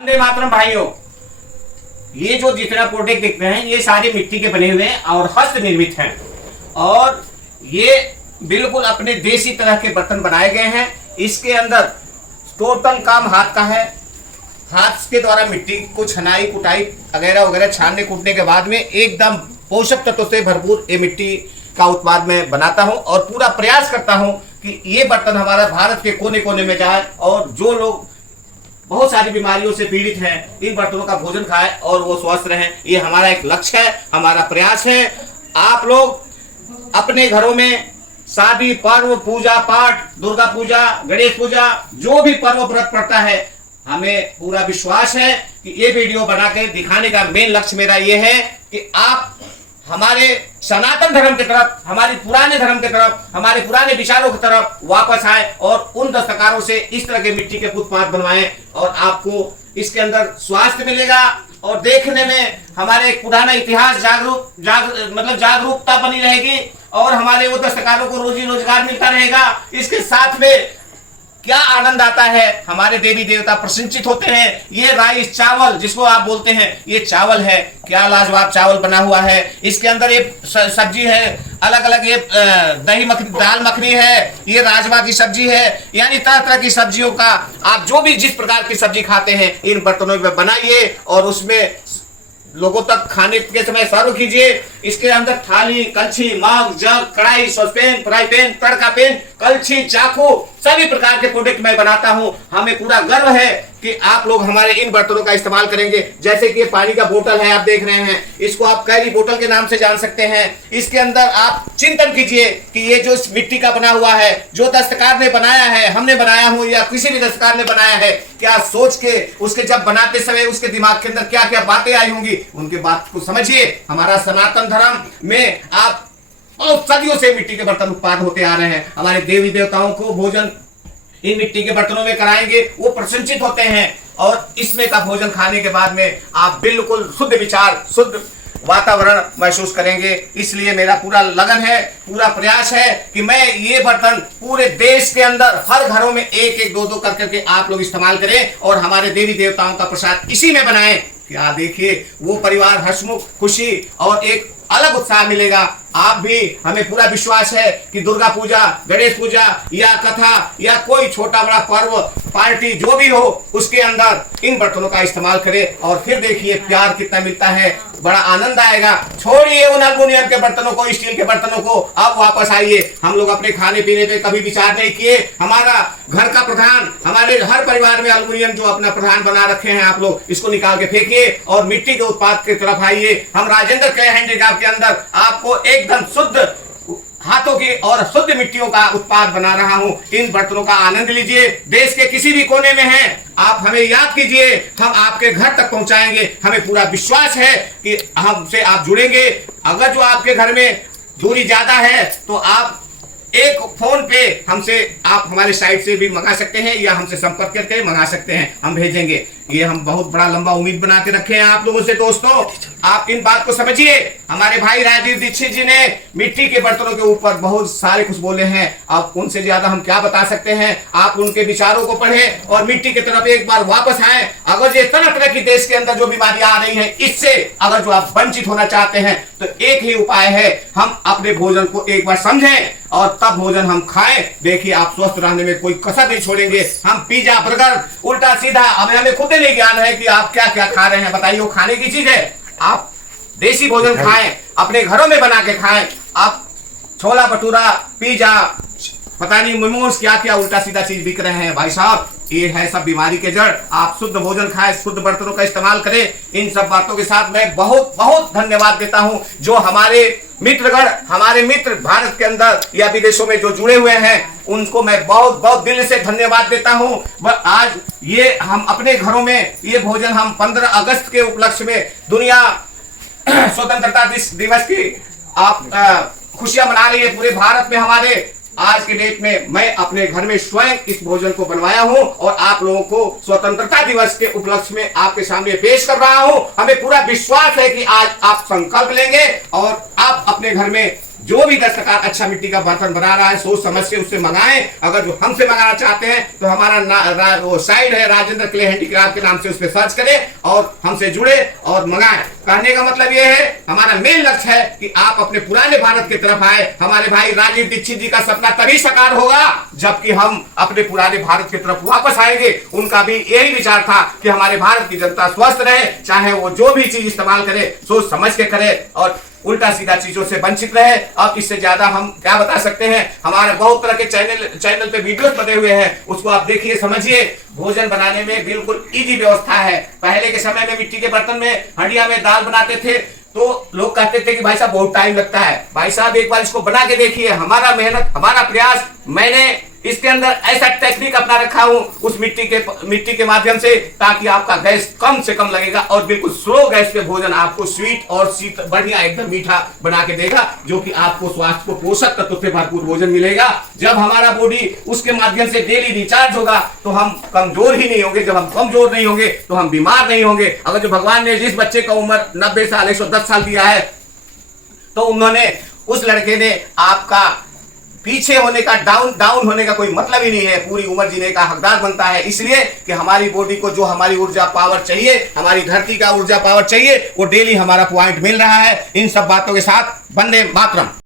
वंदे मातरम भाइयों, ये जो जितना प्रोडक्ट दिख रहे हैं ये सारे मिट्टी के बने हुए हैं और हस्त निर्मित हैं और ये बिल्कुल अपने देसी तरह के बर्तन बनाए गए हैं। इसके अंदर टोटल काम हाथ का है। हाथ के द्वारा मिट्टी को छनाई कुटाई वगैरह वगैरह छानने कूटने के बाद में एकदम पोषक तत्वों से भरपूर ये मिट्टी का उत्पाद मैं बनाता हूं और पूरा प्रयास करता हूं कि ये बर्तन हमारा भारत के कोने कोने में जाए और जो लोग बहुत सारी बीमारियों से पीड़ित हैं इन बर्तनों का भोजन खाएं और वो स्वस्थ रहें। ये हमारा एक लक्ष्य है, हमारा प्रयास है। आप लोग अपने घरों में शादी पर्व पूजा पाठ, दुर्गा पूजा, गणेश पूजा, जो भी पर्व व्रत पड़ता है, हमें पूरा विश्वास है कि ये वीडियो बना के दिखाने का मेन लक्ष्य मेरा ये है कि आप हमारे सनातन धर्म की तरफ, हमारे पुराने धर्म की तरफ, हमारे पुराने विचारों की तरफ वापस आए और उन दस्तकारों से इस तरह के मिट्टी के उत्पाद बनवाएं और आपको इसके अंदर स्वास्थ्य मिलेगा और देखने में हमारे पुराना इतिहास जागरूकता बनी रहेगी और हमारे वो दस्तकारों को रोजी रोजगार मिलता रहेगा। इसके साथ में क्या आनंद आता है, हमारे देवी देवता प्रसन्नचित होते हैं। ये राइस चावल जिसको आप बोलते हैं, ये चावल है, क्या लाजवाब चावल बना हुआ है। इसके अंदर ये सब्जी है, अलग अलग ये दही मखनी, दाल मखनी है, ये राजमा की सब्जी है, यानी तरह तरह की सब्जियों का आप जो भी जिस प्रकार की सब्जी खाते हैं इन बर्तनों में बनाइए और उसमें लोगों तक खाने के समय सर्व कीजिए। इसके अंदर थाली, कलछी, मग, जग, कढ़ाई, सॉसपेन, फ्राई पैन, तड़का पैन, कलछी, चाकू, सभी प्रकार के प्रोडक्ट मैं बनाता हूं। हमें पूरा गर्व है कि आप लोग हमारे इन बर्तनों का इस्तेमाल करेंगे। जैसे कि ये पानी का बोतल है, आप देख रहे हैं, इसको आप कैरी बोतल के नाम से जान सकते हैं। इसके अंदर आप चिंतन कीजिए कि ये जो इस मिट्टी का बना हुआ है, जो दस्तकार ने बनाया है, हमने बनाया हूं या किसी भी दस्तकार ने बनाया है, क्या सोच के उसके जब बनाते समय उसके दिमाग के अंदर क्या क्या बातें आई होंगी, उनके बात को समझिए। हमारा सनातन धर्म में आप बहुत सदियों से मिट्टी के बर्तन उत्पाद होते आ रहे हैं। हमारे देवी देवताओं को भोजन इन मिट्टी के बर्तनों में कराएंगे, वो प्रसन्नचित होते हैं और इसमें का भोजन खाने के बाद में आप बिल्कुल शुद्ध विचार, शुद्ध वातावरण महसूस करेंगे। इसलिए मेरा पूरा लगन है, पूरा प्रयास है कि मैं ये बर्तन पूरे देश के अंदर हर घरों में एक एक दो दो कर करके आप लोग इस्तेमाल करें और हमारे देवी देवताओं का प्रसाद इसी में बनाएं। क्या देखिए, वो परिवार हंसमुख, खुशी और एक अलग उत्साह मिलेगा। आप भी, हमें पूरा विश्वास है कि दुर्गा पूजा, गणेश पूजा या कथा या कोई छोटा बड़ा पर्व पार्टी जो भी हो, उसके अंदर इन बर्तनों का इस्तेमाल करें और फिर देखिए प्यार कितना मिलता है, बड़ा आनंद आएगा। छोड़िए उन एल्युमिनियम के बर्तनों को, स्टील के बर्तनों को, अब वापस आइए। हम लोग अपने खाने पीने पे कभी विचार नहीं किए। हमारा घर का प्रधान, हमारे हर परिवार में एल्युमिनियम जो अपना प्रधान बना रखे हैं, आप लोग इसको निकाल के फेंकिए और मिट्टी के उत्पाद की तरफ आइए। हम राजेंद्र क्ले हैंडीक्राफ्ट के अंदर आपको एकदम शुद्ध हाथों की और शुद्ध मिट्टियों का उत्पाद बना रहा हूं। इन बर्तनों का आनंद लीजिए। देश के किसी भी कोने में हैं, आप हमें याद कीजिए, हम आपके घर तक पहुंचाएंगे। हमें पूरा विश्वास है कि हमसे आप जुड़ेंगे। अगर जो आपके घर में दूरी ज्यादा है तो आप एक फोन पे हमसे, आप हमारे साइट से भी मंगा सकते हैं या हमसे संपर्क करके मंगा सकते हैं, हम भेजेंगे। ये हम बहुत बड़ा लंबा उम्मीद बना के रखे हैं आप लोगों से। दोस्तों, आप इन बात को समझिए। हमारे भाई राजीव दीक्षित जी ने मिट्टी के बर्तनों के ऊपर बहुत सारे कुछ बोले हैं। अब उनसे ज्यादा हम क्या बता सकते हैं। आप उनके विचारों को पढ़ें और मिट्टी की तरफ एक बार वापस आए। अगर ये तरह तरह की देश के अंदर जो बीमारियां आ रही हैं, इससे अगर जो आप वंचित होना चाहते हैं तो एक ही उपाय है, हम अपने भोजन को एक बार समझें और तब भोजन हम खाएं। देखिए, आप स्वस्थ रहने में कोई कसर नहीं छोड़ेंगे। हम पिज्जा, बर्गर, उल्टा सीधा, हमें खुद नहीं ज्ञान है कि आप क्या क्या खा रहे हैं। बताइए, वो खाने की चीज है। आप देसी भोजन खाएं, अपने घरों में बना के खाएं। आप छोला भटूरा, पिज्जा, पता नहीं मोमोज, क्या क्या उल्टा सीधा चीज बिक रहे हैं भाई साहब, ये है सब बीमारी के जड़। आप शुद्ध भोजन खाएं, शुद्ध बर्तनों का इस्तेमाल करें। इन सब बातों के साथ मैं बहुत बहुत धन्यवाद देता हूं जो हमारे मित्रगण, हमारे मित्र भारत के अंदर या विदेशों में जो जुड़े हुए हैं, उनको मैं बहुत बहुत दिल से धन्यवाद देता हूं। आज ये हम अपने घरों में ये भोजन हम 15 अगस्त के उपलक्ष्य में दुनिया स्वतंत्रता दिवस की आप खुशियां मना रही है पूरे भारत में। हमारे आज के डेट में मैं अपने घर में स्वयं इस भोजन को बनवाया हूं और आप लोगों को स्वतंत्रता दिवस के उपलक्ष्य में आपके सामने पेश कर रहा हूं। हमें पूरा विश्वास है कि आज आप संकल्प लेंगे और आप अपने घर में जो भी दस्तकार अच्छा मिट्टी का बर्तन बना रहा है सोच समझ से उससे मंगाएं। अगर जो हमसे मंगाना चाहते हैं तो हमारा वो साइड है राजेंद्र क्ले हैंडीक्राफ्ट के नाम से, उस पर सर्च करें और हमसे जुड़े और मंगाएं। कहने का मतलब ये है, हमारा मेन लक्ष्य है कि आप अपने पुराने भारत की तरफ आए। हमारे भाई राजीव दीक्षित जी का सपना तभी साकार होगा जबकि हम अपने पुराने भारत की तरफ वापस आएंगे। उनका भी यही विचार था कि हमारे भारत की जनता स्वस्थ रहे, चाहे वो जो भी चीज इस्तेमाल करे सोच समझ के करे और उल्टा सीधा चीजों से वंचित रहे। अब इससे ज्यादा हम क्या बता सकते हैं। हमारे बहुत तरह के चैनल पे वीडियोस बने हुए हैं, उसको आप देखिए समझिए। भोजन बनाने में बिल्कुल इजी व्यवस्था है। पहले के समय में मिट्टी के बर्तन में हंडिया में दाल बनाते थे तो लोग कहते थे कि भाई साहब बहुत टाइम लगता है। भाई साहब एक बार इसको बना के देखिए, हमारा मेहनत हमारा प्रयास, मैंने इसके अंदर ऐसा टेक्निक अपना रखा हूं उस मिट्टी के माध्यम से, ताकि आपका गैस कम से कम लगेगा और बिल्कुल स्लो गैस पे भोजन आपको स्वीट और बढ़िया एकदम मीठा बना के देगा, जो कि आपको स्वास्थ्य को पोषक तत्व से भरपूर भोजन मिलेगा। जब हमारा बॉडी उसके माध्यम से डेली रिचार्ज होगा तो हम कमजोर ही नहीं होंगे। जब हम कमजोर नहीं होंगे तो हम बीमार नहीं होंगे। अगर जो भगवान ने जिस बच्चे का उम्र 90 साल 110 साल दिया है तो उन्होंने उस लड़के ने आपका पीछे होने का डाउन होने का कोई मतलब ही नहीं है। पूरी उम्र जीने का हकदार बनता है, इसलिए कि हमारी बॉडी को जो हमारी ऊर्जा पावर चाहिए, हमारी धरती का ऊर्जा पावर चाहिए, वो डेली हमारा पॉइंट मिल रहा है। इन सब बातों के साथ वंदे मातरम।